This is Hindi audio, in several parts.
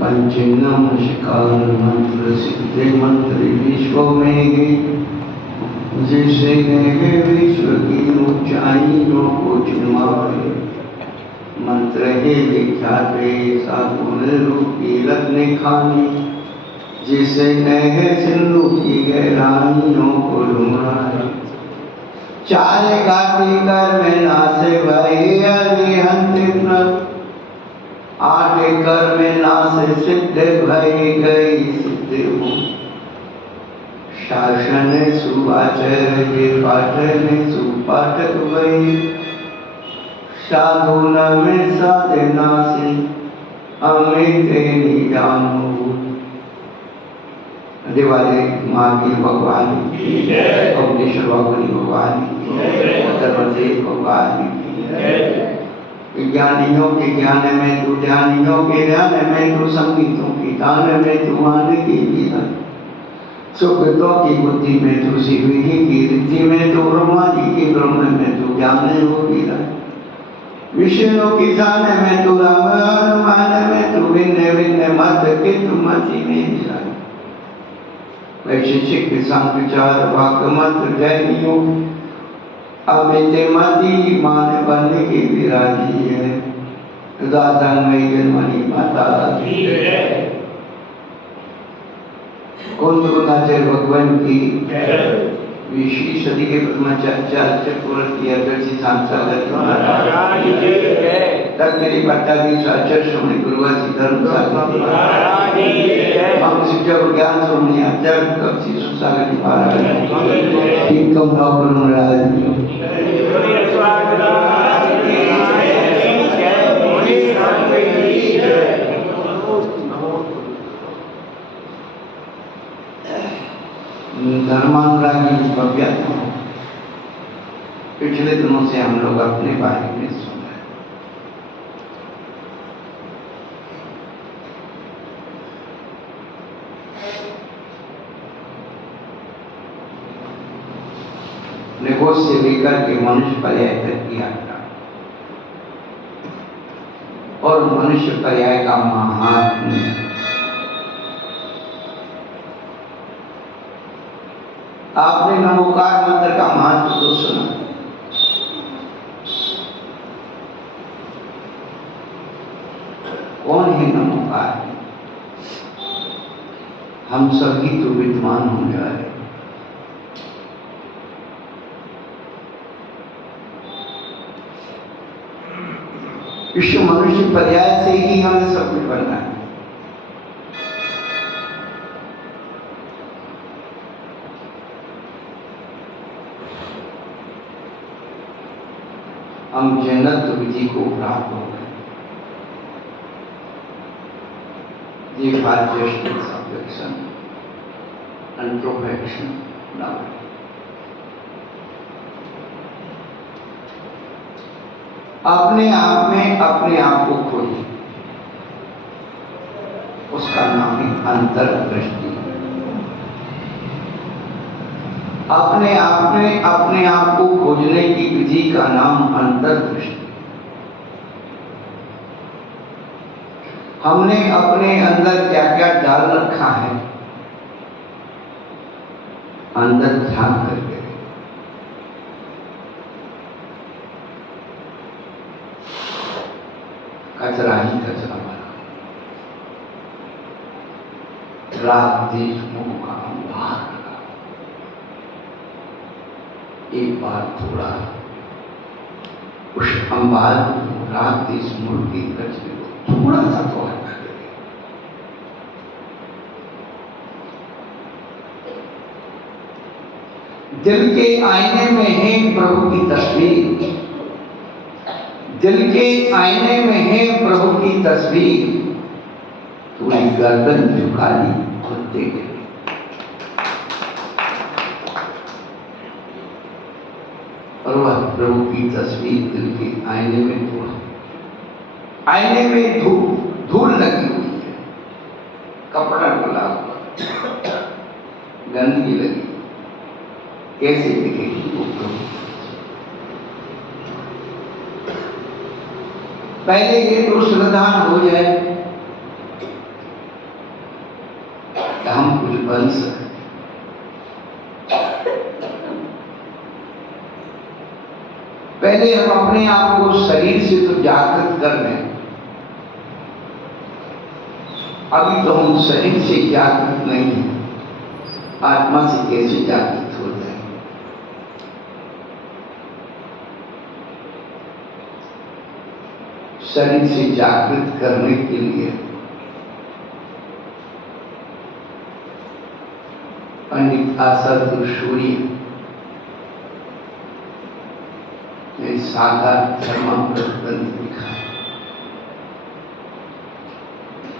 पंचनमस्कार मंत्र सिद्ध मंत्र विश्व में जिसे विश्व की ऊंचाइयों को चुमावे मंत्र है विख्यात सागुन रूपी रत्न खानी जिसे सिंधु की गहराइयों को डुमराए चार घाटी कर में नासे भाई अरिहंत आठ कर में नासे सिद्ध भई गई सिद्ध हूँ शासन सुवाचर के पाठन सुपाठक भई साधु में साधना से अमृत निजानु दिवाली माँ की भगवान अवधेश्वर भगवानी भगवान भगवान ज्ञानियों के ज्ञान में तू ध्यानियों के ध्यान में तू संगीतों की दान में तू मान की विधान सुखतों की बुद्धि में तू शिवी की रिद्धि में तू ब्रह्मा जी की ब्रह्म में तू ज्ञान हो विधान विष्णु की शान में तू राम हनुमान में तू भिन्न भिन्न मत के तू मति में विधान वैशिष्ट संचार वाक मंत्र जैनियों अमित मति मान बन के विराजी है दाता मई जन्मनी माता कुंदुनाचर भगवान की 20वीं सदी के प्रथमाचार्य चक्रवर्ती अग्रजी सांसद मेरी पट्टाधीश आचार्य श्रोमणी गुरुवासी धर्म हम शिक्षक ज्ञान श्रोमणी आचार्य कक्षी सुसागर महाराज टीकम भाव महाराज धर्मानुरागी भव्यता पिछले दिनों से हम लोग अपने बारे में सुन रहे हैं। निगोज से लेकर के मनुष्य पर्याय तक की यात्रा और मनुष्य पर्याय का महात्म्य आपने नमोकार मंत्र का महत्व तो सुना। कौन है नमोकार? हम सभी तो विद्वान होने वाले। विश्व मनुष्य पर्याय से ही हमें सब कुछ बनना है। हम जन्नत विधि को प्राप्त हो गए। ये बात जस्टिस सब्जेक्शन एंड प्रोफेक्शन नाम अपने आप को खोजिए, उसका नाम है अंतर्दृष्टि। अपने आप को खोजने की विधि का नाम अंतर्दृष्टि। हमने अपने अंदर क्या क्या डाल रखा है, अंदर ध्यान करके कचरा ही कचरा बना। रात देश मुंह का अंबार लगा। एक बार थोड़ा उस अंबार को रात देश मुंह के कचरे को थोड़ा सा तो हटा दे। दिल के आईने में है प्रभु की तस्वीर। दिल के आईने में है प्रभु की तस्वीर। तूने गर्दन झुका ली कुत्ते के लिए। और वह प्रभु की तस्वीर दिल के आईने में आईने में धूल लगी हुई है, कपड़ा डला हुआ, गंदगी लगी, कैसे दिखेगी वो प्रभु? पहले ये तो श्रद्धान हो जाए, हम कुछ बन सके। पहले हम अपने आप को शरीर से तो जागृत कर लें। अभी तो हम शरीर से जागृत नहीं है, आत्मा से कैसे जागृत हो जाए। शरीर से जागृत करने के लिए पंडित आसद सूर्य ने साकार धर्मामृत ग्रंथ लिखा है।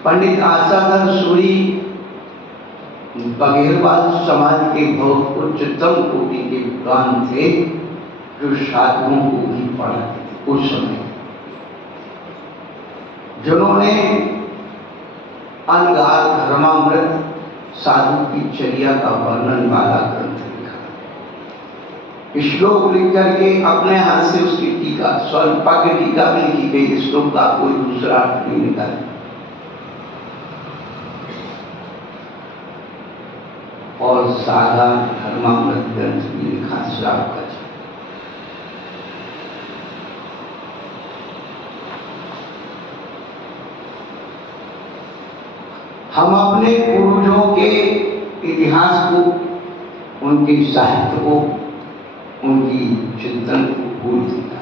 पंडित आसाधर सूरी बघेलवाल समाज के बहुत उच्चतम कोटि के विद्वान थे, जो साधुओं को भी पढ़ाते थे उस समय, जिन्होंने अनगार धर्मामृत साधु की चर्या का वर्णन वाला ग्रंथ लिखा। श्लोक लिख करके अपने हाथ से उसकी टीका, स्वल्पा की टीका भी लिखी गई, श्लोक का कोई दूसरा अर्थ नहीं निकाला। और साधा धर्मामृत ग्रंथ भी लिखा श्राप का। हम अपने पूर्वजों के इतिहास को, उनके साहित्य को, उनकी चिंतन को भूल दिया।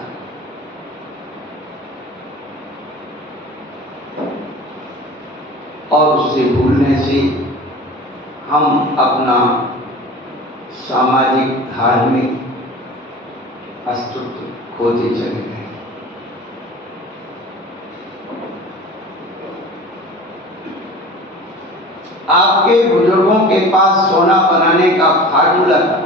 और उससे भूलने से हम अपना सामाजिक धार्मिक अस्तित्व खोते चले गए। आपके बुजुर्गों के पास सोना बनाने का फार्मूला था,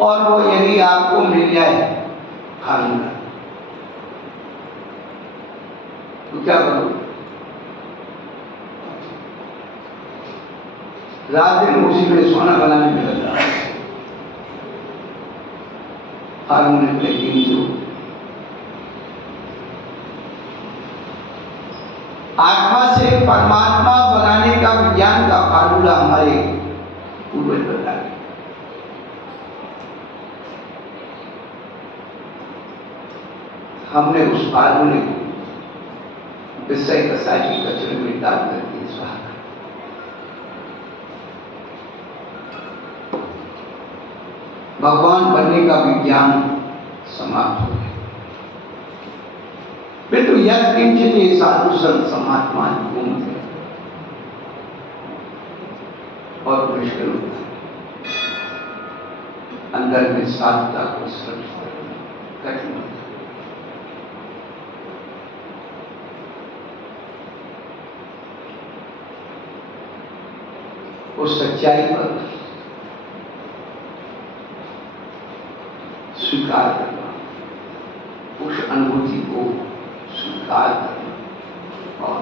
और वो यदि आपको मिल जाए फार्मूला तो क्या करो? रात दिन उसी में सोना बनाने में लग रहा है। फार्मूले में लेकिन जो आत्मा से परमात्मा बनाने का विज्ञान का फार्मूला हमारे पूर्वज बता गए। हमने उस फार्मूले को विषय कसाई के कचरे में डाल करके स्वाहा। भगवान बनने का विज्ञान समाप्त हो गया। बिल्कुल यद किंचित ये साधु संत समात्मा घूमते और मुश्किल होता है अंदर में साधुता को सुरक्षित करना कठिन होता है। उस सच्चाई पर स्वीकार करना, उस अनुभूति को स्वीकार करना, और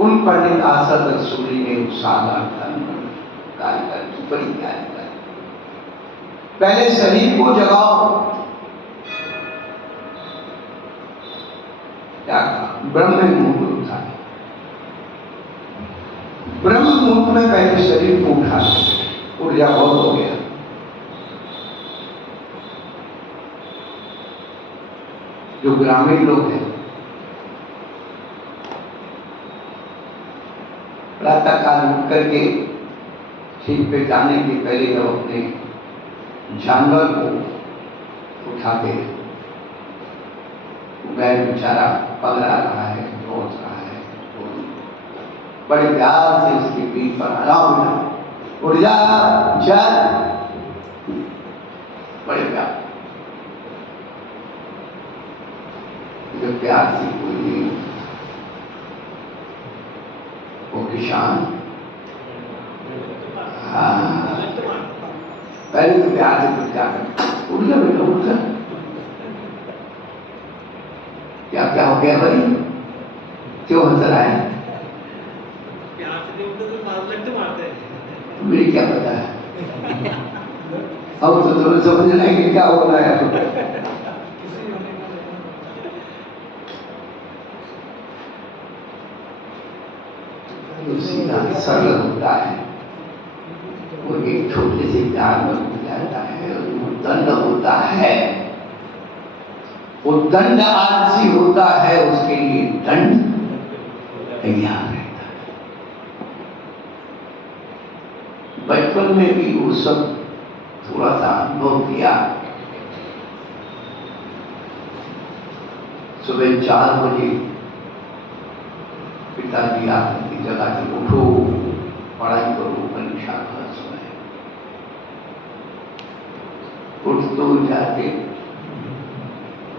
उन पंडित आसद सूरी ने साधारण धर्म कार्य कर बड़ी कार्य कर। पहले शरीर को जगाओ, क्या कहा? ब्रह्म मुहूर्त उठा, ब्रह्म मुहूर्त में पहले शरीर को उठा, ऊर्जा बहुत हो गया। जो ग्रामीण लोग हैं, प्रातः काल उठ करके ठीक पे जाने के पहले जब अपने जानवर को उठाते हैं, बैल बेचारा पगला रहा है, रोज रहा है, बड़े प्यार से उसकी पीठ पर आराम उठ जा, चल, बड़े प्यार, जो प्यार से कोई नहीं, वो किसान, हाँ, पहले तो प्यार से कुछ क्या कर, उठ जा बेटा, उठ जा, क्या क्या हो गया भाई, क्यों हंस रहा है? मेरी क्या पता है? अब तो तुम्हें समझना है कि क्या होना है। तो सीधा सरल होता है, वो एक छोटे से प्यार में हो जाता है। वो दंड होता है, वो दंड आलसी होता है, उसके लिए दंड तैयार रहता है। बचपन में भी वो सब थोड़ा सा अनुभव किया। सुबह 4 बजे पिताजी आकर की जगह से उठो, पढ़ाई करो, परीक्षा का समय। उठ तो जाते,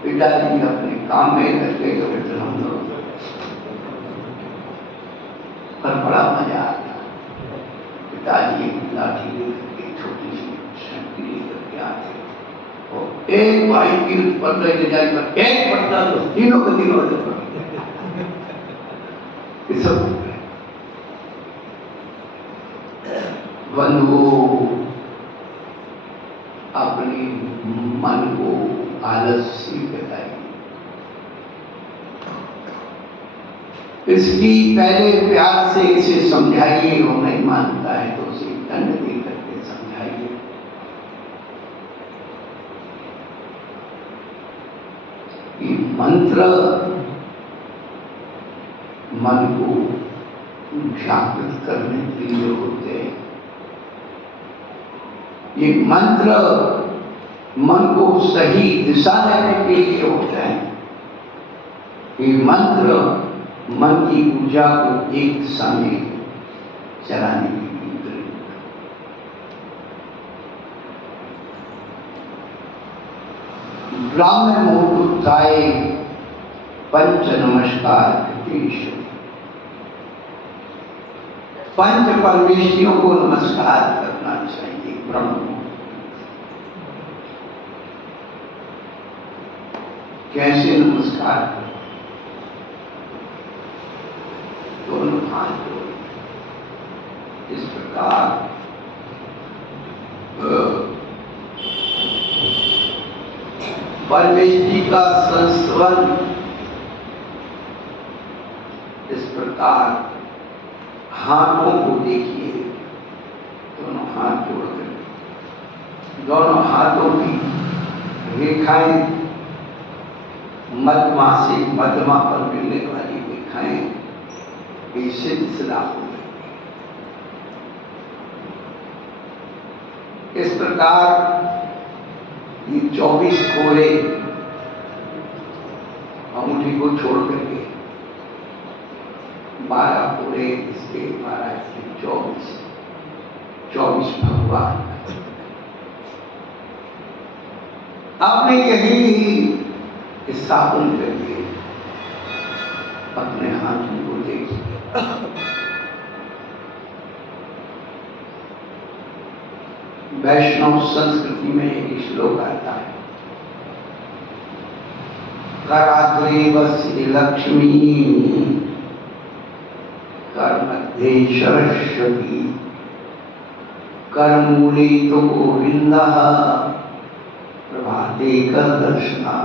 पिताजी अपने काम में लगे तो फिर हम लोग, पर बड़ा मजा आता। पिताजी एक लाठी लेकर के छोटी सी शक्ति लेकर के आते और एक भाई की ऊपर लेके जाकर एक पड़ता तो तीनों के तीनों से पड़ता। बंधु अपनी मन को आलस्य बताइए। इसकी पहले प्यार से इसे समझाइए, वो नहीं मानता है तो उसे दंड दे करके समझाइए। ये मंत्र मन को जागृत करने के लिए होते हैं। ये मंत्र मन को सही दिशा देने के लिए होता है। ये मंत्र मन की ऊर्जा को एक दिशा में चलाने के लिए। ब्राह्मण मुहूर्ताय पंच नमस्कार कृतेश। पंच परमेश्वरियों को नमस्कार करना चाहिए। ब्रह्म कैसे नमस्कार करें? दोनों हाथ जोड़े इस प्रकार परमेश्वरी का संस्मरण इस प्रकार हाथों को देखिए, दोनों हाथ जोड़कर दोनों हाथों की रेखाएं मध्यमा से मध्यमा पर मिलने वाली रेखाएं सिद्ध सिला हो गई। इस प्रकार ये 24 कोरे अंगूठी को छोड़ करके 12 कोरे इसके 12 इसके 24 भगवान आपने यही स्थापन करिए। अपने हाथों को देखिए। वैष्णव संस्कृति में एक श्लोक आता है, कराग्रे लक्ष्मी कर मध्ये सरस्वती करमूले तो गोविंदः प्रभाते कर दर्शना।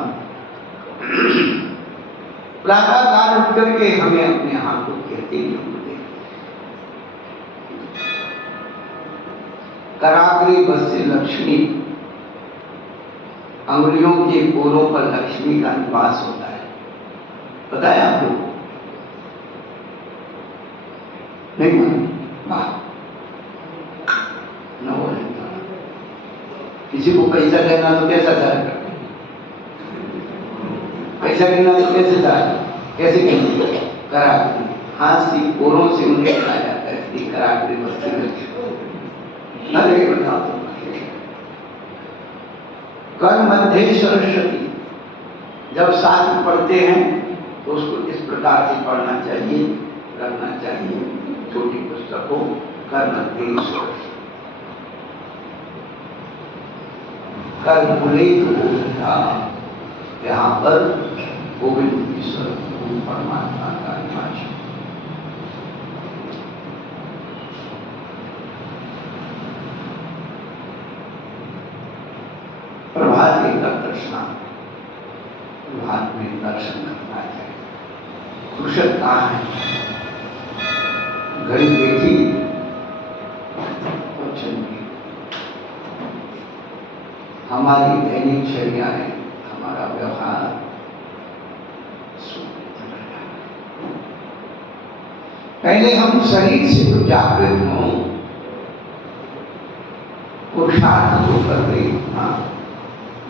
प्रातःकाल उठ करके हमें अपने हाथों के हथेलियों को देखते। कराग्रे बस्य लक्ष्मी, अंगुलियों के कोरों पर लक्ष्मी का निवास होता है। पता है आपको? नहीं मालूम? न बोले किसी को पैसा देना तो कैसा जाएगा? पैसा गिनना तो कैसे जाए? कैसे गिनेंगे? कराग्रे, हाथ से कोरों से उन्हें बनाया जाता है, इसलिए कराग्रे बस्य लक्ष्मी। न लगे बताओ तो कर मध्य सरस्वती, जब शास्त्र पढ़ते हैं तो उसको इस प्रकार से पढ़ना चाहिए, रखना चाहिए। छोटी पुस्तक हो, कर मध्य सरस्वती, कर मूले तो यहाँ पर गोविंद ईश्वर परमात्मा का निवास। देकर दर्शना रात में दर्शन करना चाहिए। फुर्सत कहाँ है, घड़ी देखी तो चलती। हमारी दैनिक चर्या है, हमारा व्यवहार पहले हम शरीर से तो जागृत हों, पुरुषार्थ तो कर रहे, हाँ,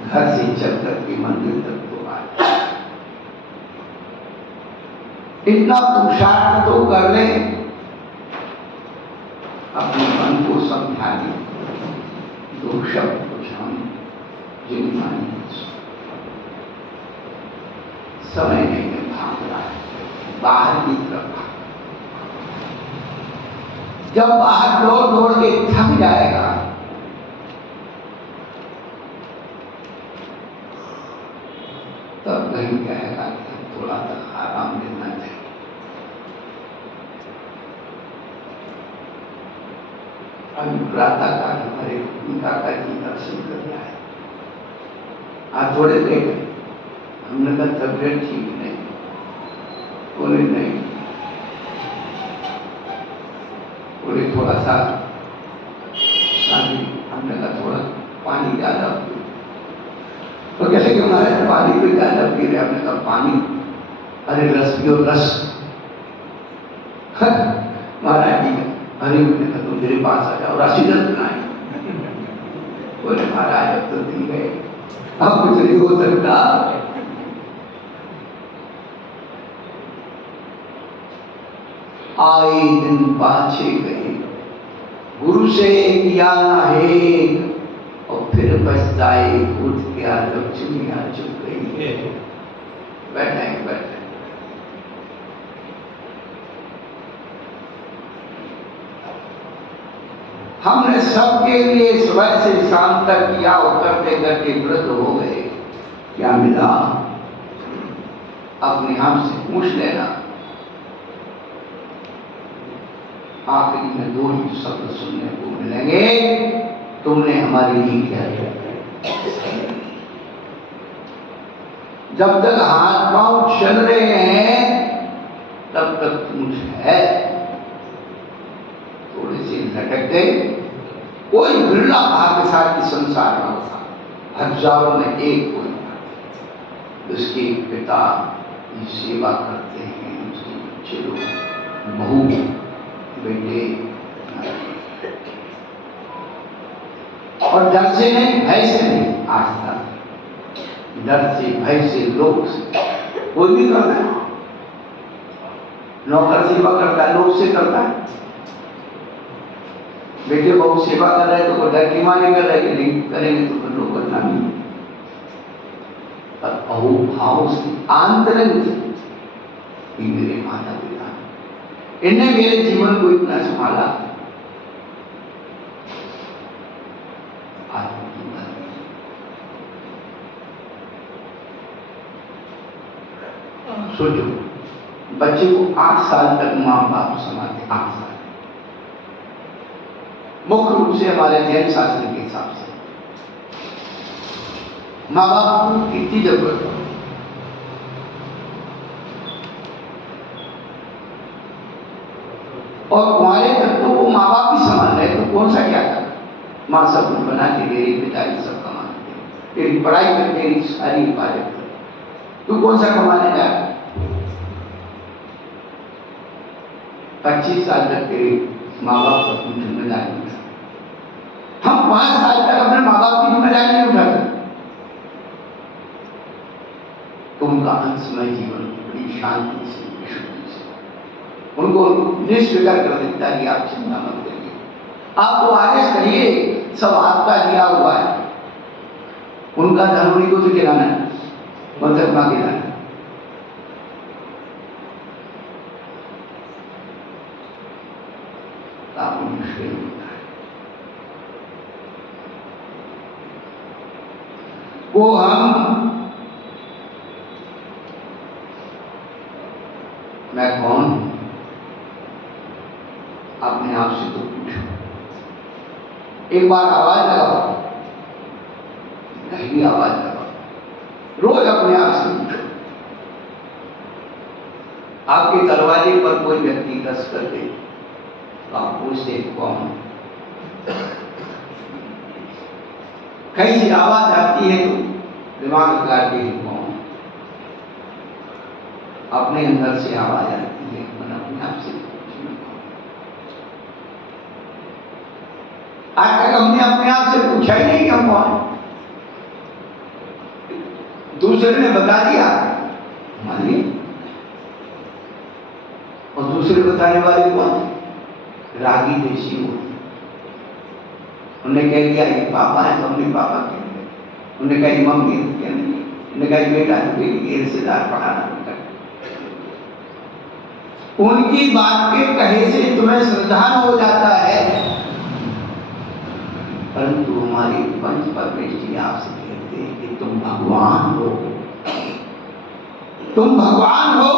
घर से चल करके मंदिर तक तो आए, इतना पुरुषार्थ तो कर ले, अपने मन को समझा ले, दो शब्द कुछ हम जिम्मेदारी समय नहीं भाग रहा है बाहर की तरफ। जब बाहर दौड़ दौड़ के थक जाएगा तब कहीं कहेगा कि थोड़ा सा आराम लेना चाहिए। अभी प्रातःकाल हमारे काका जी दर्शन कर रहा है, आज थोड़े लेट है, हमने कहा तबियत ठीक नहीं, बोले नहीं, बोले थोड़ा सा शादी, हमने कहा थोड़ा पानी ज्यादा पियो, तो कैसे कि हमारे पानी भी ज्यादा पी रहे, हमने कहा पानी, अरे रस पियो रस। महाराज जी अरे मैंने कहा तुम मेरे पास आ जाओ, राशि रस बनाए। बोले महाराज अब तो दिन गए, अब कुछ नहीं हो सकता। आए दिन पाछे गए, गुरु से किया ना है, और फिर पछताए खुद क्या जब चुनिया चुप गई। बैठे बैठे हमने सबके लिए सुबह से शाम तक किया और करते करते वृद्ध हो गए, क्या मिला? अपने आप से पूछ लेना। आखिरी में दो ही शब्द सुनने को मिलेंगे, तुमने हमारे लिए क्या किया? जब तक हाथ पांव चल रहे हैं तब तक पूछ है, थोड़ी सी लटक गई, कोई बिरला भाग्यशाली संसार में होता, हजारों में एक कोई उसके पिता की सेवा करते हैं, उसके बच्चे लोग, बहू बेटे, और डर से नहीं, भय से नहीं, आस्था से, डर से भय से, लोग से, कोई भी करता है, नौकर सेवा करता है, लोग से करता है, बेटे बहू सेवा कर रहे तो कोई डर की माने कर रहे कि नहीं करेंगे तो फिर लोग करना नहीं। पर अहोभाव से, आंतरिक से, मेरे माता पिता, इन्हें मेरे जीवन को इतना संभाला, आज सोचो, बच्चे को 8 साल तक माँ बाप समाते, 8 साल, मुख्य रूप से हमारे जैन शास्त्र के हिसाब से माँ बाप को कितनी जरूरत है? और कुंवारे तत्वों को माँ बाप भी समान रहे तो कौन सा क्या कर? माँ सब कुछ बना के दे रही, पिताजी सब कमा के, तेरी पढ़ाई कर, तेरी सारी हिफाजत कर, तू कौन सा कमाने जा? 25 साल तक तेरे माँ बाप अपनी जिम्मेदारी उठा, हम 5 साल तक अपने माँ बाप की जिम्मेदारी नहीं उठा सकते, तो उनका अंतमय जीवन बड़ी शांति से, विशुद्धि से, उनको निष्फिक्र कर देता कि आप चिंता मत करिए, आप तो आदेश करिए, सब आपका दिया हुआ है, उनका धर्मनी को तो गिराना है, मतलब ना गिराना। आपको मुश्किल होता है, वो हम, मैं कौन हूं? अपने आप से तो पूछो, एक बार आवाज लगाओ, पहली आवाज लगाओ, रोज अपने आप से पूछो। आपके दरवाजे पर कोई व्यक्ति दस्तक कर दे तो आप पूछते कौन? कहीं से आवाज आती है तो दिमाग लगाते हैं कौन? अपने अंदर से आवाज आती है, मन अपने आप से पूछना कौन? आज तक हमने अपने आप से पूछा ही नहीं कि हम कौन। दूसरे ने बता दिया, मान लिया, और दूसरे बताने वाले कौन थे? रागी देशी वो। उन्हें कह दिया ये पापा है तो हमने पापा कह दिया, उन्हें कहा मम्मी क्या नहीं, उन्हें कहा बेटा ये रिश्तेदार पढ़ाना होता है। उनकी बात के कहे से तुम्हें श्रद्धा हो जाता है, परंतु हमारी पंच परमेश्वरी आपसे कहते हैं कि तुम भगवान हो, तुम भगवान हो।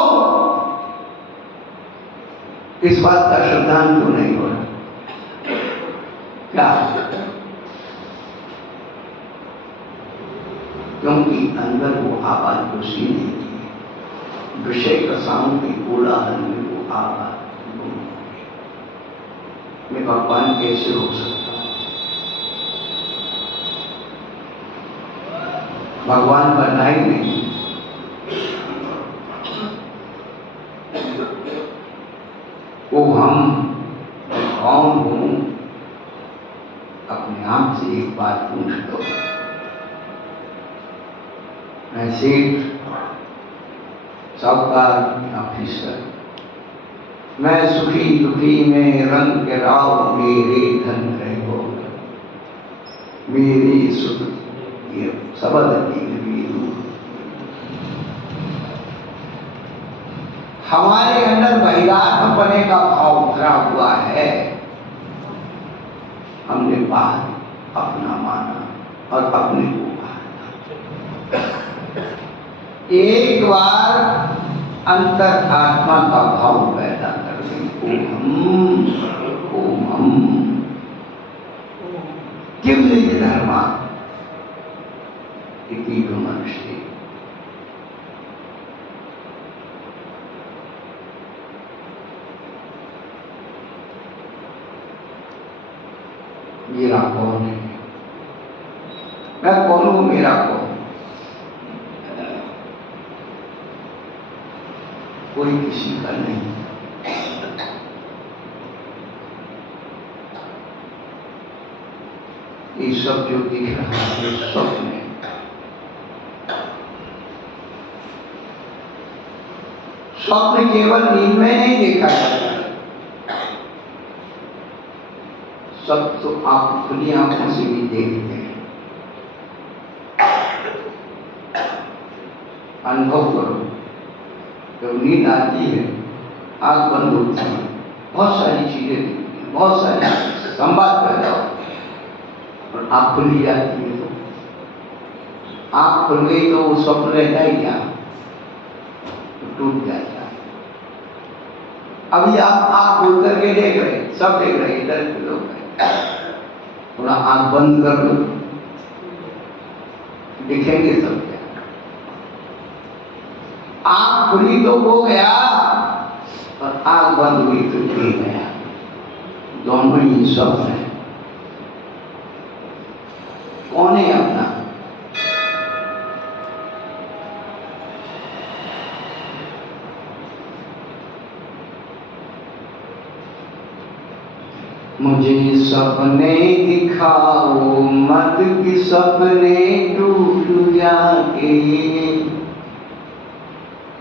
इस बात का श्रद्धांजलि क्यों नहीं हो रहा? क्या? क्योंकि अंदर वो आवाज घुसी नहीं थी, विषय कसाओं की कोलाहल में वो आवाज गुम हो गई। मैं भगवान कैसे रोक सकता हूं? भगवान बनना ही नहीं। वो हम कौन हूं? अपने आप से एक बात पूछ लो। मैं सेठ, साहूकार, ऑफिसर, मैं सुखी दुखी में रंग के राव, मेरे धन रहो, मेरी सुख ये सबद की हमारे अंदर बहिरात्म पने का भाव भरा हुआ है। हमने बाहर अपना माना और अपने को माना। एक बार अंतर आत्मा का भाव पैदा कर दें, ओम हम किम निज धर्मा इति मनुष्य। मेरा कौन है? मैं कौन हूं? मेरा कौन? कोई किसी का नहीं। ये सब जो दिख रहा है स्वप्न है। स्वप्न केवल नींद में नहीं देखा जाता, सब तो आप खुली आंखों से भी देखते हैं। अनुभव करो, जब नींद आती है, आंख बंद होती है, बहुत सारी चीजें दिखती हैं, बहुत सारे संवाद पैदा होते हैं, और आंख खुली जाती है तो आंख खुल गई तो वो स्वप्न रहता ही क्या, तो टूट जाता है। अभी आप आंख खोल करके देख रहे, सब देख रहे, इधर के लोग थोड़ा आंख बंद कर लो, दिखेंगे सब क्या। आंख खुली तो हो गया और आंख बंद हुई तो गिर गया, दोनों ही सब है। कौन है अपना? मुझे सपने दिखाओ मत कि सपने टूट जाते,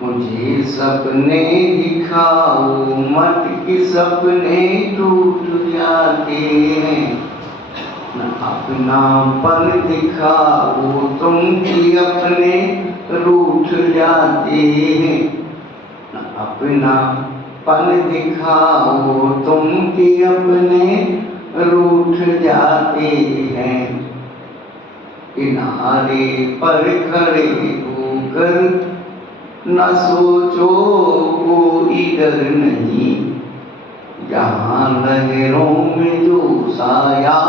मुझे सपने दिखाओ मत कि सपने टूट जाते हैं, न अपनापन दिखाओ तुम कि अपने रूठ जाते हैं, न अपना पन दिखाओ तुम कि अपने रूठ जाते हैं। किनारे पर खड़े होकर न सोचो कोई डर नहीं, जहाँ लहरों में जो साया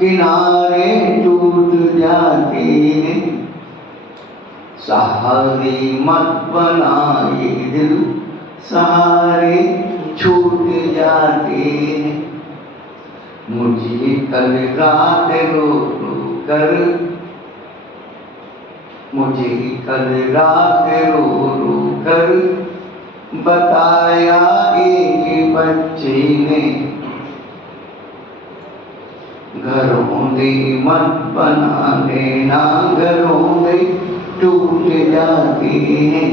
किनारे टूट जाते सहारे मत बना ये दिल, सहारे छूट जाते हैं। मुझे कल रात रो रो कर, मुझे कल रात रो रो कर बताया एक बच्चे ने, घरौंदे मत बना लेना, घरौंदे टूट जाते हैं।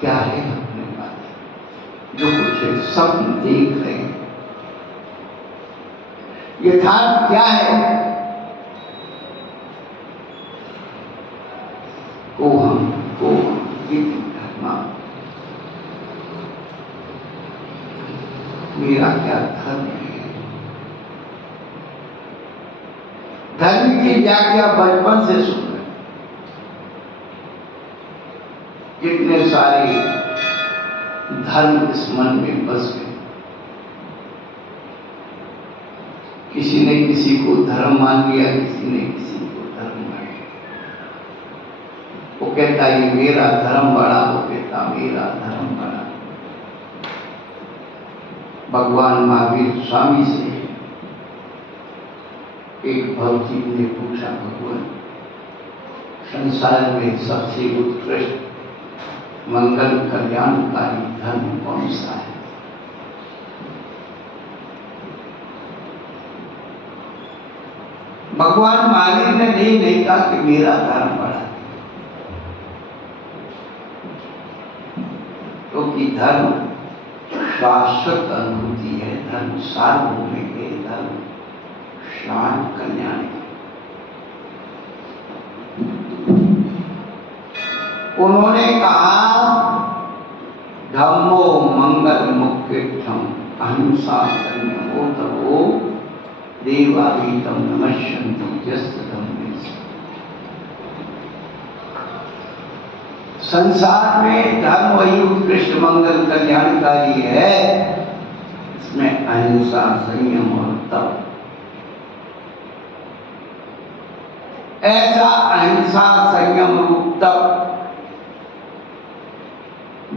क्या है अपने पास जो कुछ सपन देख रहे हैं, यथार्थ क्या है? कोहम धर्मा, मेरा क्या धर्म है? धर्म की व्याख्या बचपन से सुन रहे, कितने सारे धर्म इस मन में बस गए। किसी ने किसी को धर्म मान लिया, किसी ने किसी को धर्म मान लिया। वो कहता ये मेरा धर्म बड़ा, वो कहता मेरा धर्म बड़ा। भगवान महावीर स्वामी से एक भक्ति ने पूछा, भगवान संसार में सबसे उत्कृष्ट मंगल कल्याणकारी धर्म कौन सा है? भगवान महावीर ने नहीं कहा कि मेरा धर्म बड़ा, क्योंकि धर्म शाश्वत अनुभूति है, धर्म सार्वभौमिक है, धर्म शांत कल्याण है। उन्होंने कहा धम्मो मंगल मुख्यम अहिंसा संयमो तपो देवावीतम नमस्यन्ति यस्य धम्मे। संसार में धर्म वही उत्कृष्ट मंगल कल्याणकारी है, इसमें अहिंसा संयम और तप। ऐसा अहिंसा संयम रूप तप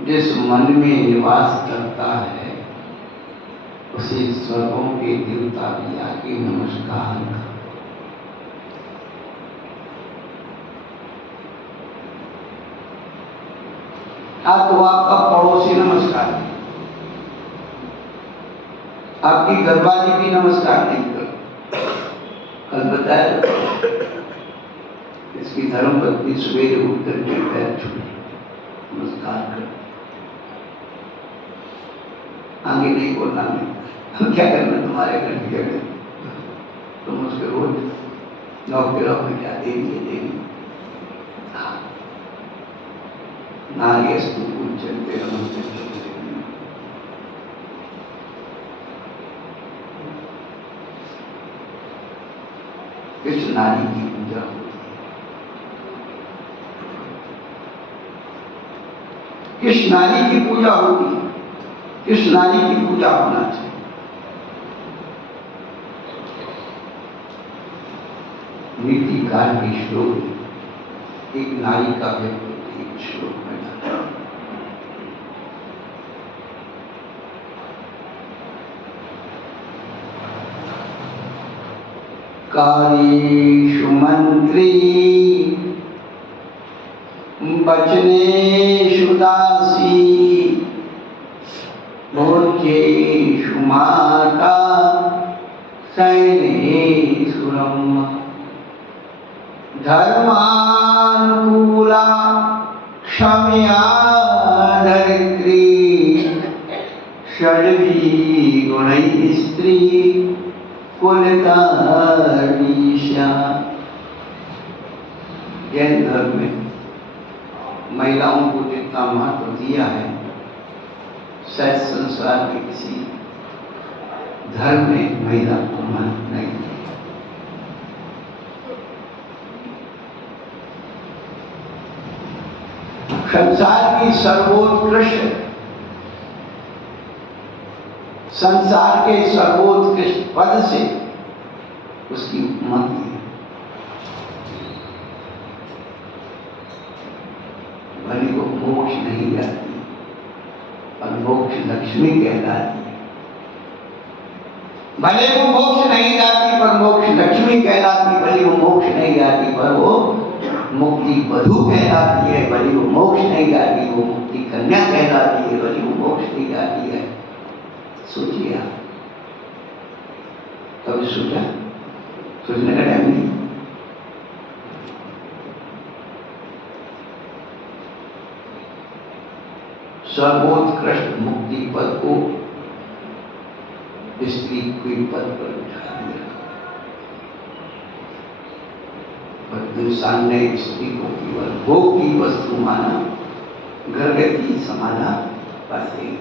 जिस मन में निवास करता है, उसे स्वर्गों के देवता भी आके नमस्कार करते। तो आपका पड़ोसी नमस्कार, आपकी घरवाली भी नमस्कार नहीं कर। कल बताया इसकी धर्मपत्नी सवेरे उठकर के पैर छूटे नमस्कार कर, आगे नहीं बोलना नहीं। हम क्या करना तुम्हारे घर की जगह, तुम उसके रोज नौकरी में क्या देवी है देवी। नारियस्तु पूज्यन्ते नमस्ते। किस नारी की पूजा होती है, किस नारी की पूजा होती है, किस नारी की पूजा होना चाहिए। नीतिकार के श्लोक एक नारी का व्यक्ति एक श्लोक में कार्येषु मंत्री वचनेषु दासी भोज्येषु माता सैनेषु रम्मा। धर्मानुकूला क्षमया धरित्री षड्वी गुणैः स्त्री कुलकारीशा। जैन धर्म में महिलाओं को जितना महत्व दिया है, शायद संसार के किसी धर्म में महिला को महत्व नहीं दिया। संसार की सर्वोत्कृष्ट, संसार के सर्वोत्कृष्ट पद से उसकी उपमा की है। भले वो मोक्ष नहीं जाती पर मोक्ष लक्ष्मी कहलाती है। भले वो मोक्ष नहीं जाती पर मोक्ष लक्ष्मी कहलाती। भले वो मोक्ष नहीं जाती पर वो मुक्ति वधू कहलाती है। भले वो मोक्ष नहीं जाती वो मुक्ति कन्या कहलाती है। भले वो मोक्ष नहीं जाती है। सोचिए आप, कभी सोचा? सोचने का टाइम नहीं। सर्वोत्कृष्ट मुक्ति पद को स्त्री कोई पद पर उठा दिया, पर इंसान ने स्त्री को केवल भोग की वस्तु माना, गर्भवती समाना, बस यही।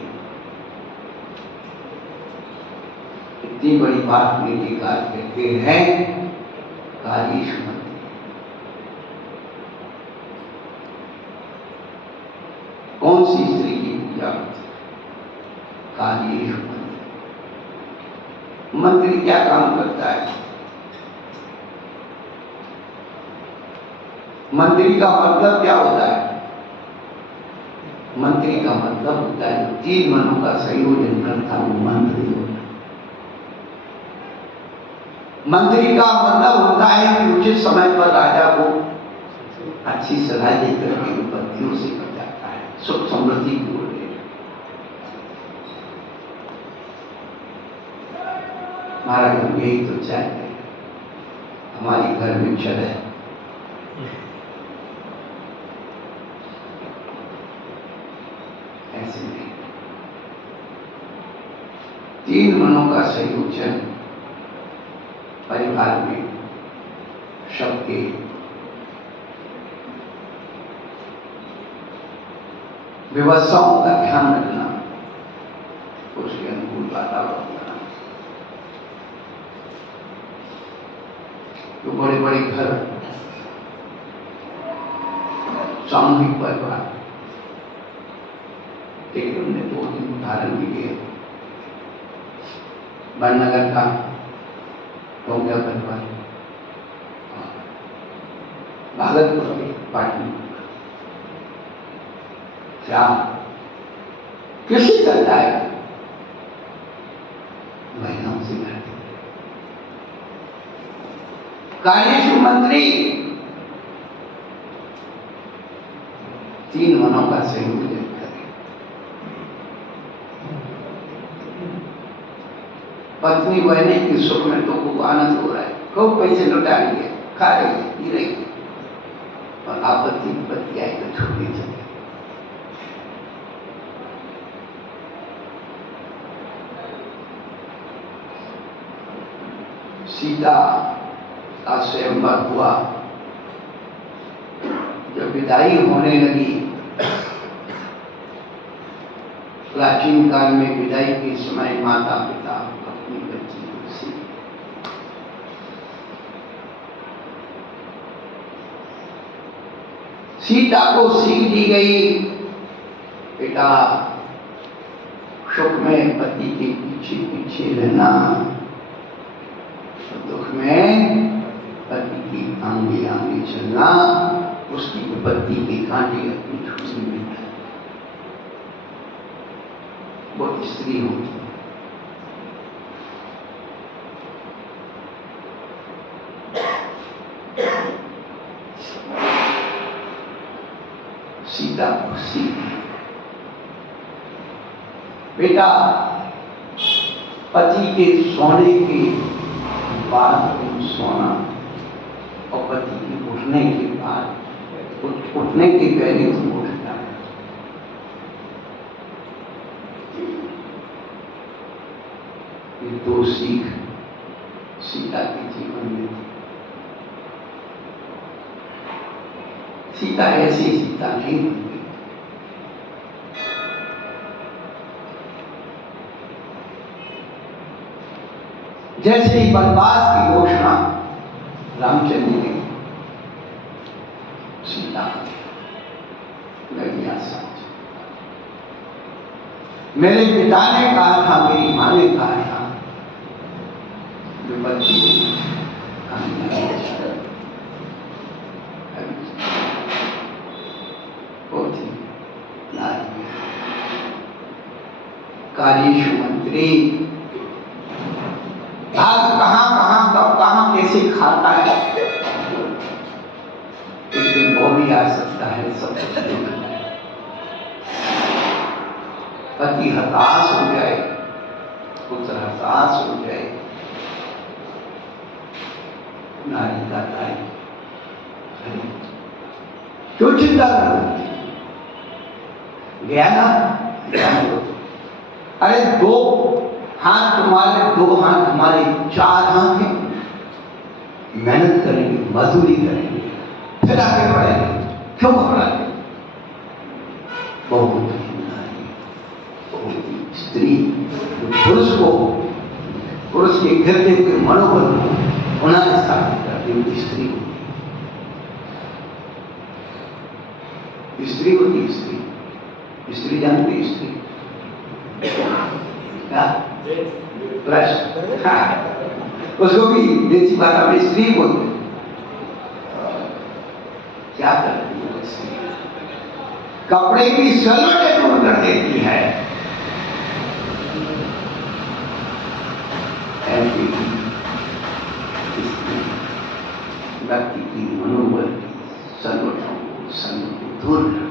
इतनी बड़ी बात नीतिकार कहते हैं कालीश मंत्री। कौन सी स्त्री की पूजा होती? कालीश मंत्री। मंत्री क्या काम करता है? मंत्री का मतलब क्या होता है? मंत्री का मतलब होता है जो तीन मनों का संयोजन करता वो मंत्री होता है। मंत्री का मतलब होता है कि उचित समय पर राजा को अच्छी सलाह देकर के विपत्तियों से बचाता है, सुख समृद्धि की ओर ले। महाराज हम यही तो चाहते हैं हमारी घर में चले। ऐसे नहीं, तीन मनों का संयोजन परिवार में सबके व्यवस्थाओं का ध्यान रखना, उसके अनुकूल वातावरण बनाना। तो बड़े बड़े घर, सामूहिक परिवार, एक हमने 2 दिन उदाहरण दिए। बननगर का गौंगा परिवार, भागलपुर के पाटन श्याम कृषि चलता है, महिलाओं से लड़ते। कालीश मंत्री तीन मनों का संयोजन करे। पत्नी बहने की सुख में तो खूब आनंद हो रहा है, खूब पैसे लुटा लिए, खा रही है, पी रही है, और आपत्ति विपत्ति आई तो छोड़नी चाहिए। सीता का स्वयंवर हुआ, जब विदाई होने लगी, प्राचीन काल में विदाई के समय माता पिता अपनी बच्ची को सीता को सीख दी गई, बेटा सुख में पति के पीछे पीछे रहना, दुख में पति की आगे आगे चलना, उसकी विपत्ति के कांटे अपनी झोली में डालना। वो स्त्री होती है। सीता को सीख, बेटा पति के सोने के बाद तुम सोना, और पति के उठने के बाद, उठने के पहले तुम उठना है। ये 2 सीख सीता के जीवन में थी। सीता ऐसी सीता नहीं बन गई। जैसे ही वनवास की घोषणा रामचंद्र ने सीता लगिया समझ, मेरे पिता ने कहा था, मेरी माँ ने कहा था, विपत्ति कार्येषु मंत्री। भाग कहाँ कहाँ कब कहाँ कैसे खाता है, एक दिन वो भी आ सकता है, सब कुछ नहीं करना है। पति हताश हो जाए, पुत्र हताश हो जाए, नारी का ताई क्यों चिंता करना, गया ना ध्यान दो। अरे दो हाथ तुम्हारे, दो हाथ हमारे, चार हाथ हैं, मेहनत करेंगे, मजदूरी करेंगे, फिर आगे बढ़ेंगे, क्यों घबराएंगे। बहुत नारी, बहुत स्त्री पुरुष को, पुरुष के गिरते हुए मनोबल को उन्हें स्थापित करती हुई स्त्री होती है। स्त्री होती है, स्त्री जानती, स्त्री उसको भी देसी भाषा में स्त्री बोलते। क्या करती है स्त्री, कपड़े की सलवटें दूर कर देती है, ऐसी व्यक्ति की मनोबल की सलवटों को, सन को दूर कर।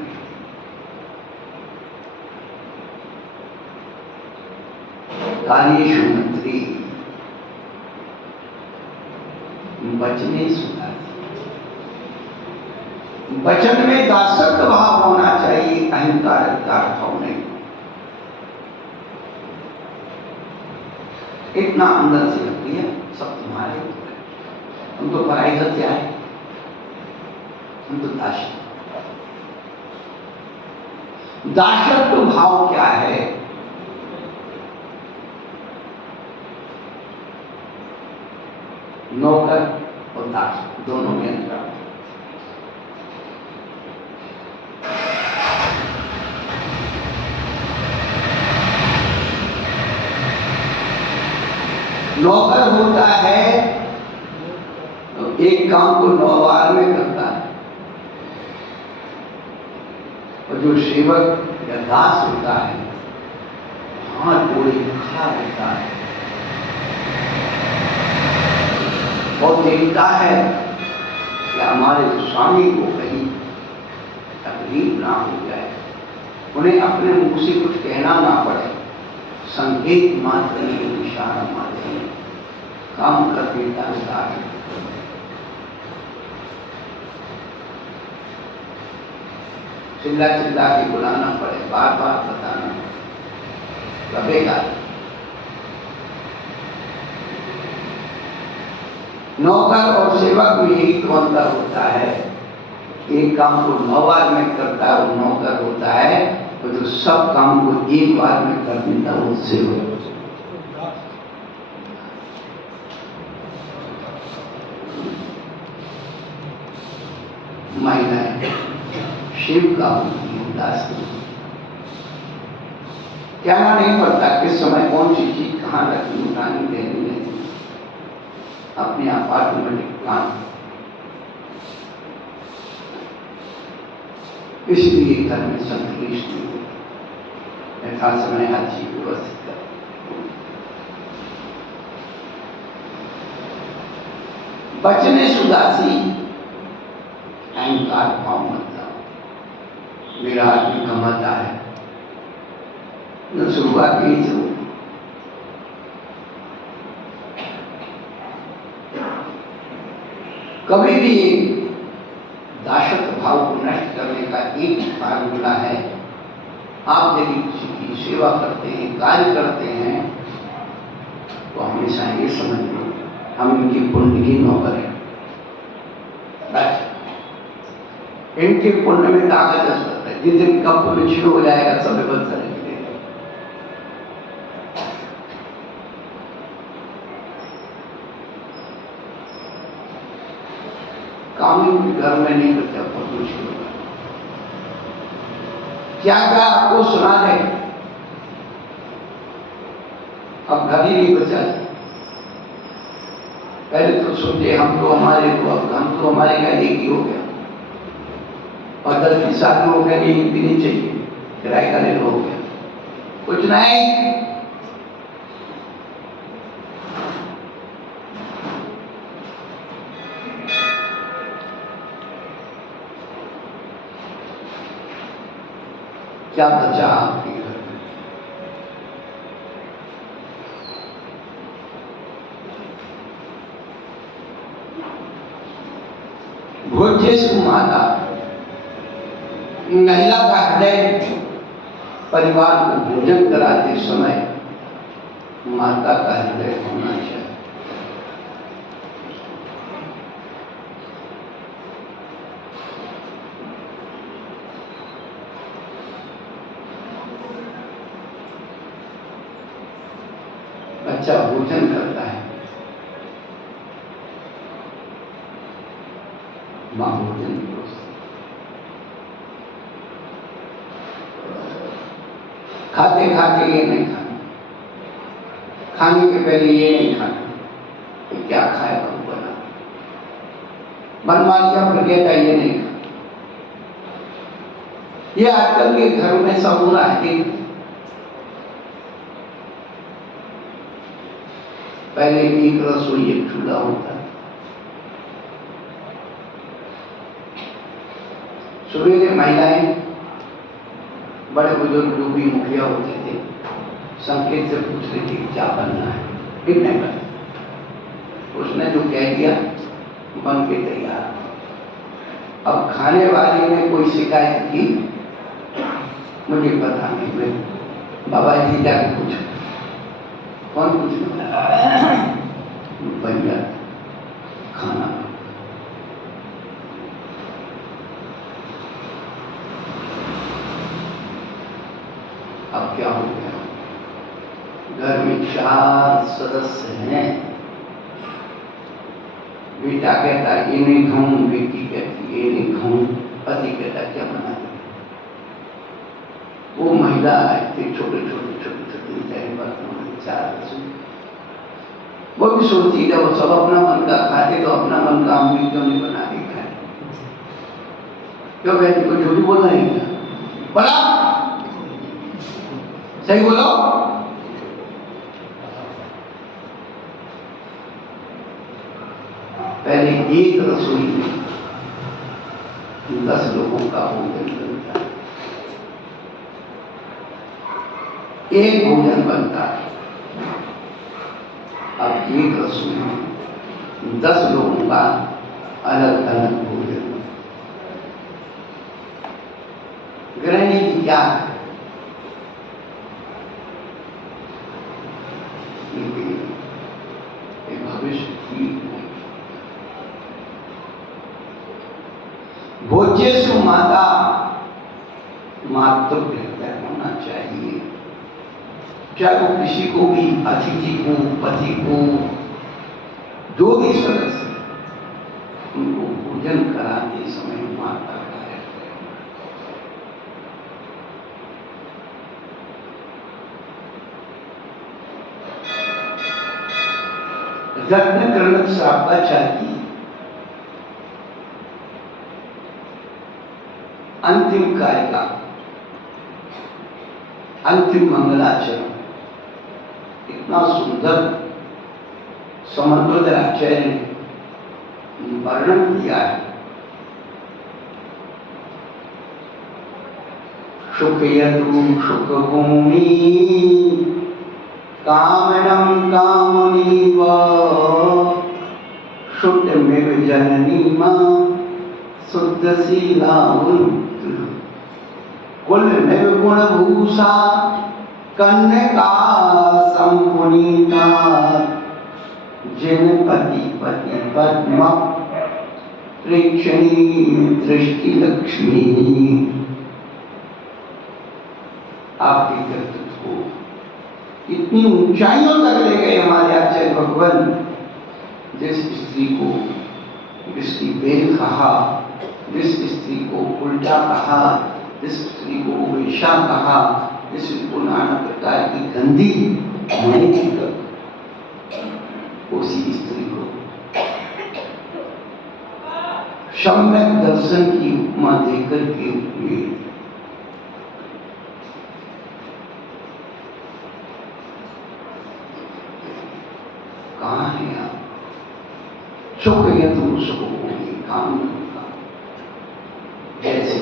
कार्येषु मंत्री, वचने सुधारी, वचन में दासत्व भाव होना चाहिए, अहंकार भाव नहीं। इतना अंदर से लगती है सब तुम्हारे, हम तो पराई हत्या है, हम तो दासत्व। दासत्व भाव क्या है, नौकर और दास दोनों में अंतर। नौकर होता है तो एक काम को 9 बार में करता है, और जो सेवक या दास होता है हाथ जोड़े खड़ा रहता है, और देखता है कि हमारे स्वामी को कहीं तकलीफ ना हो जाए, उन्हें अपने मुंह से कुछ कहना ना पड़े, संकेत मात्र में, इशारा मात्र में काम कर देता है। चिल्ला चिल्ला के बुलाना पड़े, बार बार बताना लगेगा। नौकर और सेवक में यही तो अंतर होता है, एक काम को 9 बार में करता है वो नौकर होता है, तो जो सब काम को एक बार में कर देता है वो सेवक। महिलाएं शिव का दास कहना नहीं पड़ता किस समय कौन सी चीज कहाँ रखनी, उठानी, देनी नहीं, अपने आप ऑटोमेटिक प्लान। इसलिए घर में संतुलित नहीं होता, यथा समय हर चीज व्यवस्थित कर। बचने सुदासी, अहंकार भाव मतलब मेरा आदमी कमाता है, शुरुआत यही से हो। कभी भी दासत्व भाव को नष्ट करने का एक फार्मूला है, आप यदि किसी की सेवा करते हैं, कार्य करते हैं, तो हमेशा ये समझ लो हम इनकी पुण्य की नौकर हैं। इनके पुण्य में ताकत है, जिस दिन का पुण्य शुरू हो जाएगा सब व्यवस्था रहेगी। कानून घर में नहीं बचा, बहुत मुश्किल होगा। क्या क्या आपको सुना दे, अब घर ही नहीं बचा। पहले तो सोचे हम तो हमारे को, अब हम तो हमारे का एक ही हो गया, और 10 की शादी हो गया, एक भी नहीं चाहिए, किराए का ले हो गया। कुछ नहीं। क्या बचा आपके घर में? भोज्य सुमाता, महिला का हृदय परिवार को भोजन कराते समय माता का हृदय होना चाहिए। बच्चा भोजन करता है, मां भोजन खाते खाते ये नहीं खाना, खाने के पहले ये नहीं खाना, तो क्या खाए बना बनवा लिया फिर कहता ये नहीं खाना। ये आजकल के घर में सब हो रहा है। पहले एक रसोई एक चूल्हा होता है, सवेरे महिलाएं बड़े बुजुर्ग जो भी मुखिया होते थे संकेत से पूछ रही थी क्या बनना है, फिर नहीं बना, उसने जो कह दिया बन के तैयार। अब खाने वाले ने कोई शिकायत की मुझे पता नहीं, मैं बाबा जी जाकर पूछो कौन पूछ भैया खाना। अब क्या हो गया, घर में 4 सदस्य हैं, बेटा कहता ये नहीं खाऊं, बेटी कहती ये नहीं खाऊं, पति कहता क्या बना दे। वो महिला थे छोटे छोटे बर्तन 4, वो भी सोचती जब सब अपना मन का खाते तो अपना मन का हम भी क्यों नहीं बना के खाए। क्यों कहती कोई झूठी बोल रही है, बोला सही बोलो। पहले एक रसोई में 10 लोगों का भोजन बनता है, एक भोजन बनता है। अब एक रसोई में 10 लोगों का अलग अलग भोजन। गृहिणी की क्या है, भविष्य ठीक नहीं। भोज्येषु माता, मातृ हृदय होना चाहिए। चाहे वो किसी को भी, अतिथि को, पति को, जो भी सदस्य उनको भोजन कराते समय माता का हृदय। रत्न कर्णक श्रापाचार्य अंतिम कार्य का अंतिम मंगलाचरण इतना सुंदर समन्वयाचार्य ने वर्णन किया है। सुखयतु सुखभूमि कामनं कामनीव शुद्धमेव जननी मां शुद्धशीला कुलमेव गुणभूषा कन्यका संपुनीता जिन पति पति पद्म प्रेक्षणी दृष्टि लक्ष्मी। आपके कर्तव्य को इतनी ऊंचाइयों तक ले गए हमारे आचार्य भगवान। जिस स्त्री को जिसकी बेल कहा, जिस स्त्री को उल्टा कहा, जिस स्त्री को वेश्या कहा, जिस को नाना प्रकार की गंदी नहीं कर, उसी स्त्री को सम्यक दर्शन की उपमा देकर के हुए कहाँ है आप? सुख है तुम सुख होगी काम का। जैसे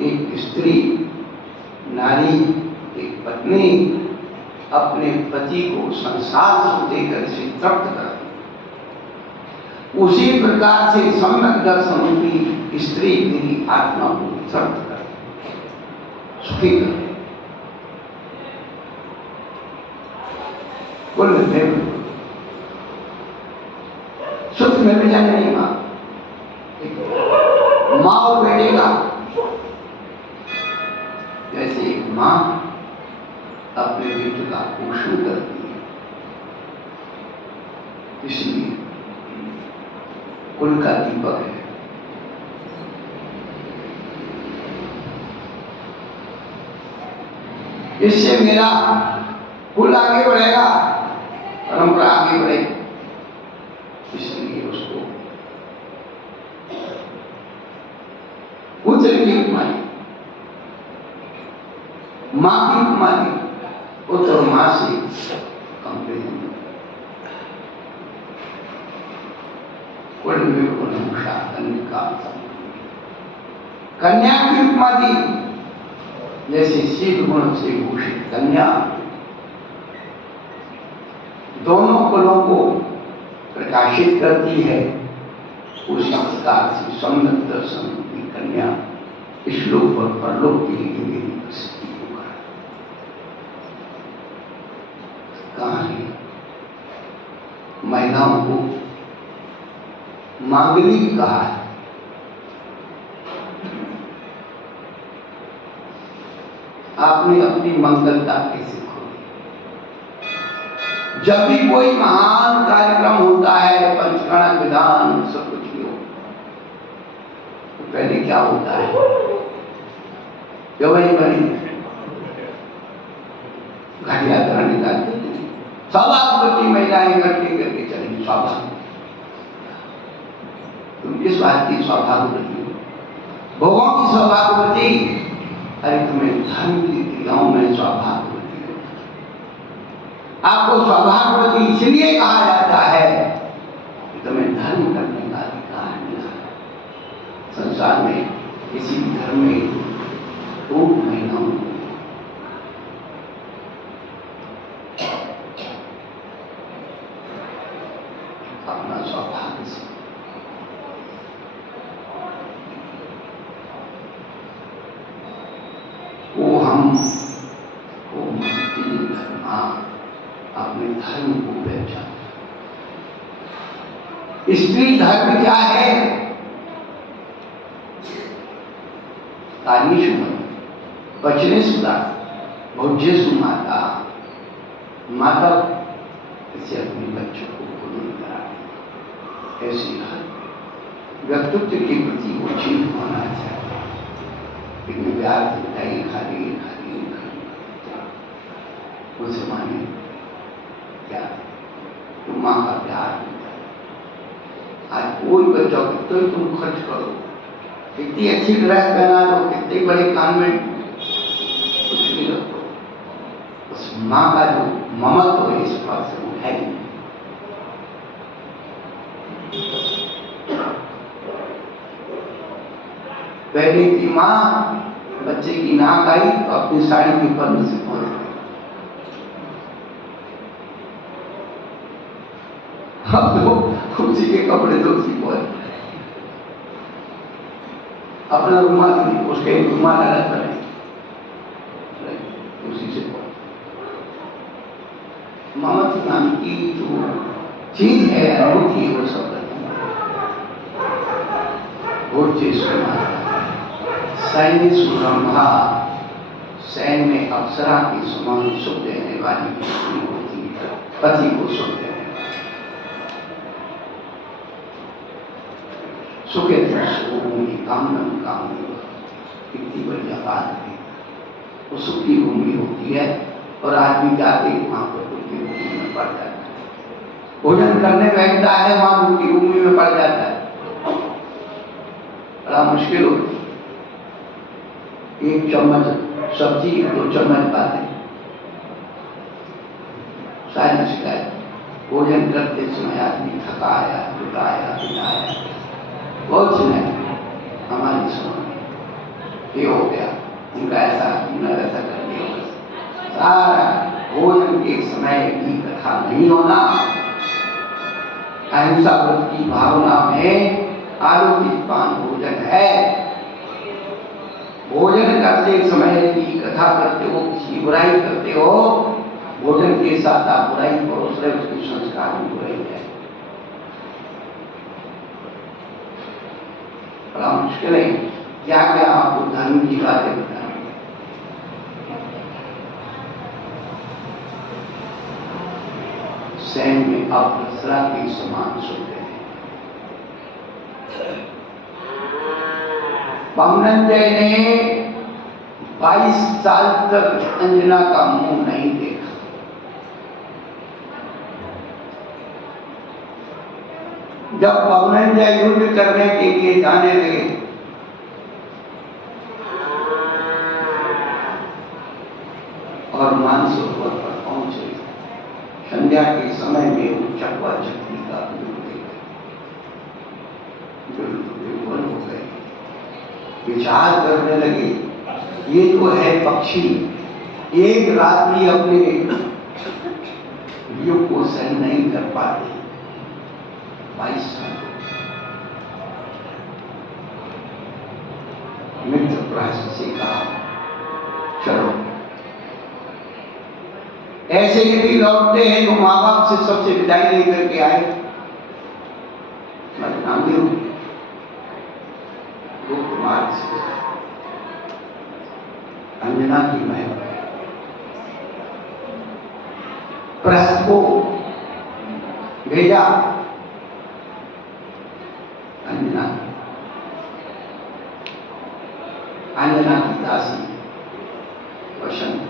एक स्त्री नारी एक पत्नी अपने पति को संसार सुख देकर से तृप्त करती, उसी प्रकार से सम्यक दर्शन रूपी स्त्री मेरी आत्मा को तृप्त करती, सुखी करती। सुख में भी जाने नहीं माँ और बेटे का, जैसे एक माँ अपने बेटे का पोषण करती है, इसलिए कुल का दीपक है। इससे मेरा कुल आगे बढ़ेगा, परंपरा आगे बढ़ेगी। इसलिए उसको पुत्र की उपमा दी, माँ की उपमा दी, पुत्र माँ से कंपेरिजन। कन्या की उपमा दी, जैसे शीत गुण से भूषित कन्या दोनों कुलों को प्रकाशित करती है, उस संस्कार से सम्यक दर्शन की कन्या इस लोक और परलोक के लिए मेरी प्रसिद्धि होगा। कहाँ है? महिलाओं को मांगलिक कहा है। आपने अपनी मंगलता कैसे खोली? जब भी कोई महान कार्यक्रम होता है, पंचकर्म विधान सब कुछ हो, तो पहले क्या होता है? गवाही बनी घटिया तरह निकालते हैं, सौभाग्यवती महिलाएं इकट्ठी करके चलेंगी। सौभाग्य, तुम किस बात की सौभाग्यवती हो? भोगों की सौभाग्यवती? अरे तुम्हें धर्म की क्रियाओं में सौभाग्यवती हो। आपको सौभाग्यवती इसलिए कहा जाता है कि तुम्हें धर्म करने का अधिकार मिला है। संसार में किसी भी धर्म में खूब महिलाओं को अपना सौभाग्य से वो हम अपने धर्म को पहचान। स्त्री धर्म क्या है? कार्येषु वचनेषु भोज्येषु माता। माता से अपने बच्चों को गुण कराए, ऐसी व्यक्तित्व के प्रति वो चिन्ह होना चाहिए। लेकिन व्याध मिठाई खा रही उस जमाने क्या तो माँ का प्यार होता है। आज कोई बच्चा तो तुम खर्च करो, कितनी अच्छी ड्रेस पहना दो, कितने बड़े कॉन्वेंट, कुछ भी रखो, उस माँ का जो ममत्व है इस बात से वो है। पहले की माँ बच्चे की नाक आई तो अपनी साड़ी के पन्ने से पहुंच गई। अब तो उसी के कपड़े तो उसी पहुंच, अपना रुमाल उसके रुमाल अलग करें, उसी से पहुंच। ममत्व नाम की जो चीज है अनूठी वो सब सैन्य सुरंभा, सैन्य में अप्सरा की समान सुख देने वाली होती है, पति को सुख देने वाली। सुखे भूमि कामन कामनी, कितनी बढ़िया बात है। वो सुख की भूमि होती है और आदमी जाते ही वहां पर दुख की भूमि में पड़ जाता है। भोजन करने बैठता है, वहां दुख की भूमि में पड़ जाता है, बड़ा मुश्किल होती है। एक चम्मच सब्जी 2 चम्मच पाते, सारी शिकायत। भोजन करते समय आदमी थकाया, जुटाया, बिताया, बहुत सुने हमारी सुनो ये हो गया, उनका ऐसा ऐसा कर दिया। सारा भोजन के समय की कथा नहीं होना। अहिंसा व्रत की भावना में आरोपित पान भोजन है। भोजन करते समय की कथा करते हो, किसी बुराई करते हो, भोजन के साथ आप बुराई परोस रहे, उसके संस्कार में बुराई है। बड़ा मुश्किल है। क्या क्या आपको धर्म की बातें बताएं। सैन में अप्सरा के समान सोते हैं। पवनंजय ने 22 साल तक अंजना का मुंह नहीं देखा। जब पवनंजय युद्ध करने के लिए जाने लगे, और मानसरोवर पर पहुंचे, संध्या के समय में वो चकवा चकवी का विह्वल हो गए। विचार करने लगे, ये तो है पक्षी, एक रात भी अपने युग को सहन नहीं कर पाते। 22 साल मित्र प्रहसन से कहा, चलो ऐसे यदि लौटते हैं तो माँ बाप से सबसे विदाई लेकर के आए, बदनामी होगी। मार्ग से अंजना की महल प्रहस्त को भेजा। अंजना की दासी वसंत,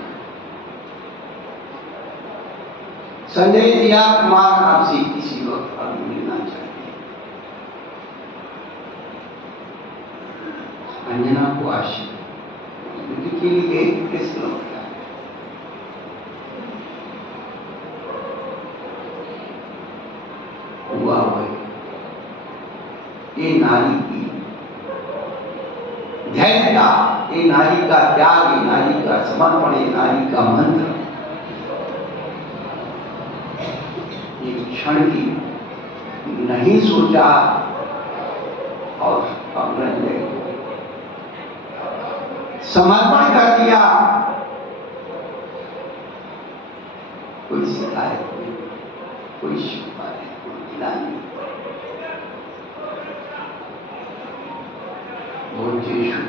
संजय दिया कुमार आपसे किसी वक्त अभी मिलना चाहिए। अंजना को आशीष के लिए किस लोग हुआ है। ये नारी की धैर्यता, ये नारी का त्याग, ये नारी का समर्पण, ये नारी का मंत्र, क्षण की नहीं सोचा और अपने समर्पण कर दिया। कोई शिकायत नहीं, कोई शिकवा नहीं, कोई गिला नहीं। भोजेषु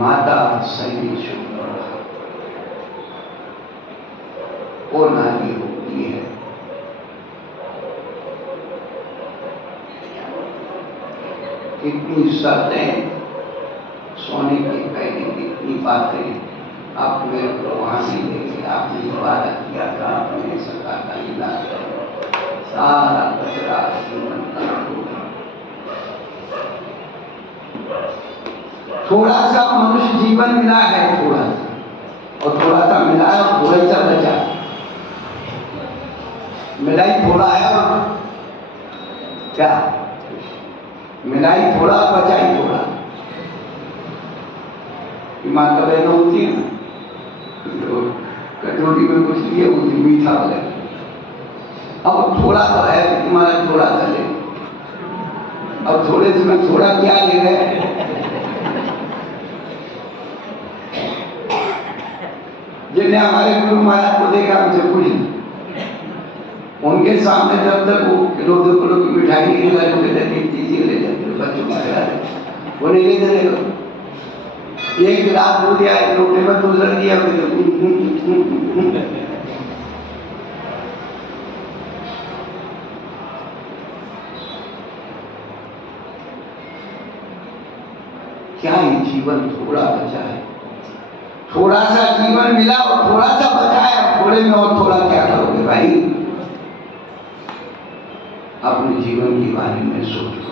माता सैनेषु वो नारी होती है कितनी शर्तें, सोने के पहले कितनी बातें, आप मेरे को वहां नहीं देखे, आपने वादा किया था, आपने सका था, इलाज सारा कचरा जीवन का होगा। थोड़ा सा मनुष्य जीवन मिला है, थोड़ा सा, और थोड़ा सा मिला है और थोड़ा सा बचा। मिलाई थोड़ा है और क्या, मिलाई थोड़ा, बचाई थोड़ा। माता बहन होती है ना, तो कटोरी में कुछ लिए होती मीठा वगैरह, अब थोड़ा तो है, तुम्हारा थोड़ा सा ले, अब थोड़े से में थोड़ा क्या ले रहे। जिन्हें हमारे गुरु महाराज को देखा उनसे पूछना, उनके सामने जब तक वो किलो 2 किलो की मिठाई नहीं लगा, तो कहते 3 ले जाते बच्चों को खिला देते, वो नहीं लेते रहेगा। एक गिलास दूध दिया, एक लोटे में दूध रख दिया, क्या ये जीवन थोड़ा बचा है, थोड़ा सा जीवन मिला और थोड़ा सा बचा है, थोड़े में और थोड़ा क्या करोगे भाई। अपने जीवन के बारे में सोचो।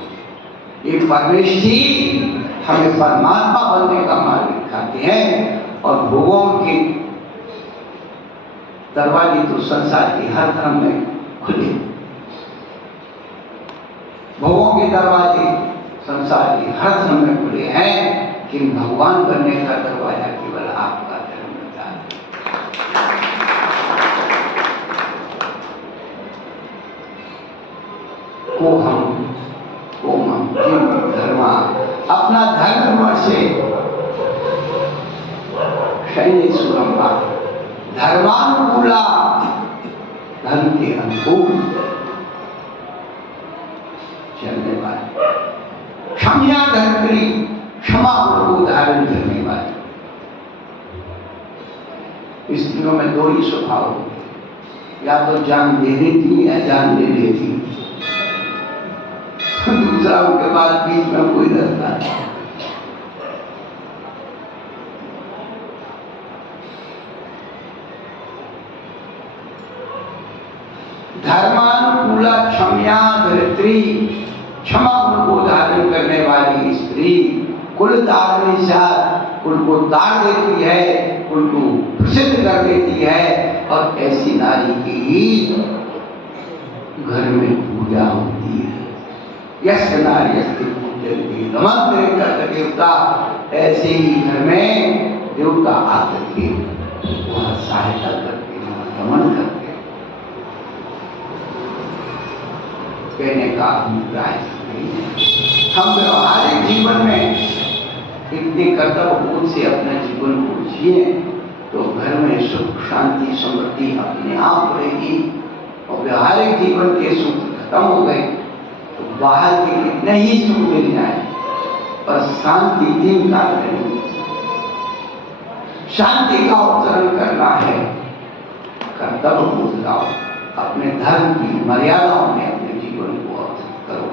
ये परमेश जी हमें परमात्मा बनने का मार्ग दिखाते हैं और भोगों की दरवाजे तो संसार के हर धर्म में खुले, भवों के दरवाजे संसार के हर धर्म में खुले हैं, लेकिन भगवान बनने का दरवाजा केवल आपका धर्म बता कोमम धर्मा, अपना धर्म से शैली सुरंबा, धर्मानुकूला, धर्म के अनुकूल चलने वाले, क्षम्या धरित्री, क्षमा को धारण करने वाले। स्त्रियों में दो ही स्वभाव होते, या तो जान दे देती या जान दे देती, दूसरा उनके बाद बीच में कोई रास्ता नहीं। धर्मानुकूला क्षम्या धरित्री, क्षमा गुण को धारण करने वाली स्त्री, कुल तारने साथ कुल को तार देती है, कुल को प्रसिद्ध कर देती है, और ऐसी नारी की ही घर में पूजा होती है। यश नार्यस्ते पूजन्ते नमन्ते कर देवता, ऐसे ही घर में देवता आकर के वह सहायता करते हैं, नमन करते हैं। कहने का अभिप्राय नहीं है। हम व्यवहारिक जीवन में इतने कर्तव्य बोध से अपने जीवन को जिए तो घर में सुख शांति समृद्धि अपने आप रहेगी, और व्यवहारिक जीवन के सुख खत्म हो गए तो बाहर के कितने ही सुख मिल जाए पर शांति दिन काल नहीं। शांति का अवतरण करना है, कर्तव्य बोध लाओ, अपने धर्म की मर्यादाओं में अपने जीवन को अवतरित करो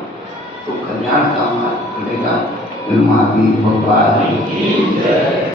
तो कल्याण का मार्ग खुलेगा। महावीर भगवान